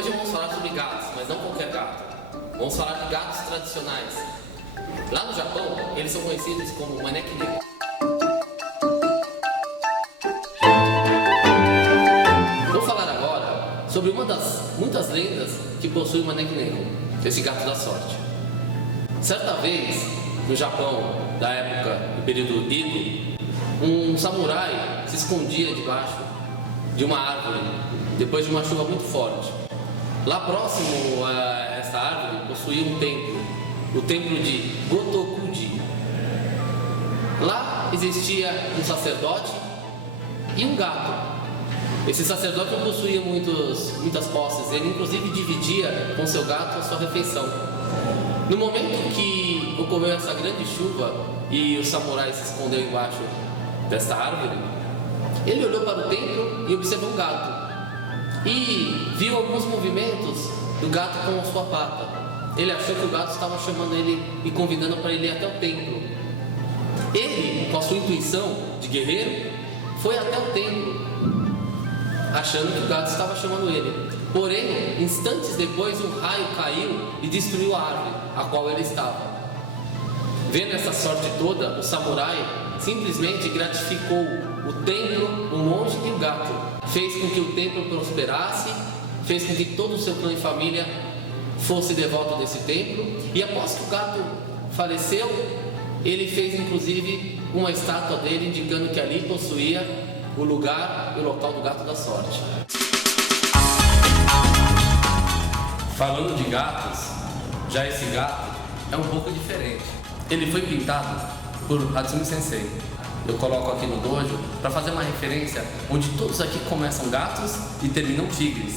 Hoje vamos falar sobre gatos, mas não qualquer gato. Vamos falar de gatos tradicionais. Lá no Japão, eles são conhecidos como maneki neko. Vou falar agora sobre uma das muitas lendas que possui o maneki neko, esse gato da sorte. Certa vez, no Japão, da época do período Edo, um samurai se escondia debaixo de uma árvore depois de uma chuva muito forte. Lá próximo a essa árvore possuía um templo, o templo de Gotokuji. Lá existia um sacerdote e um gato. Esse sacerdote não possuía muitas posses, ele inclusive dividia com seu gato a sua refeição. No momento que ocorreu essa grande chuva e o samurai se escondeu embaixo desta árvore, ele olhou para o templo e observou um gato e viu alguns movimentos do gato com a sua pata. Ele achou que o gato estava chamando ele e convidando para ele ir até o templo. Ele, com a sua intuição de guerreiro, foi até o templo, achando que o gato estava chamando ele. Porém, instantes depois, um raio caiu e destruiu a árvore a qual ele estava. Vendo essa sorte toda, o samurai simplesmente gratificou o templo, o monge e o gato. Fez com que o templo prosperasse, fez com que todo o seu clã e família fosse devoto desse templo. E após que o gato faleceu, ele fez inclusive uma estátua dele, indicando que ali possuía o lugar e o local do gato da sorte. Falando de gatos, já esse gato é um pouco diferente. Ele foi pintado por Hatsumi Sensei. Eu coloco aqui no dojo para fazer uma referência onde todos aqui começam gatos e terminam tigres.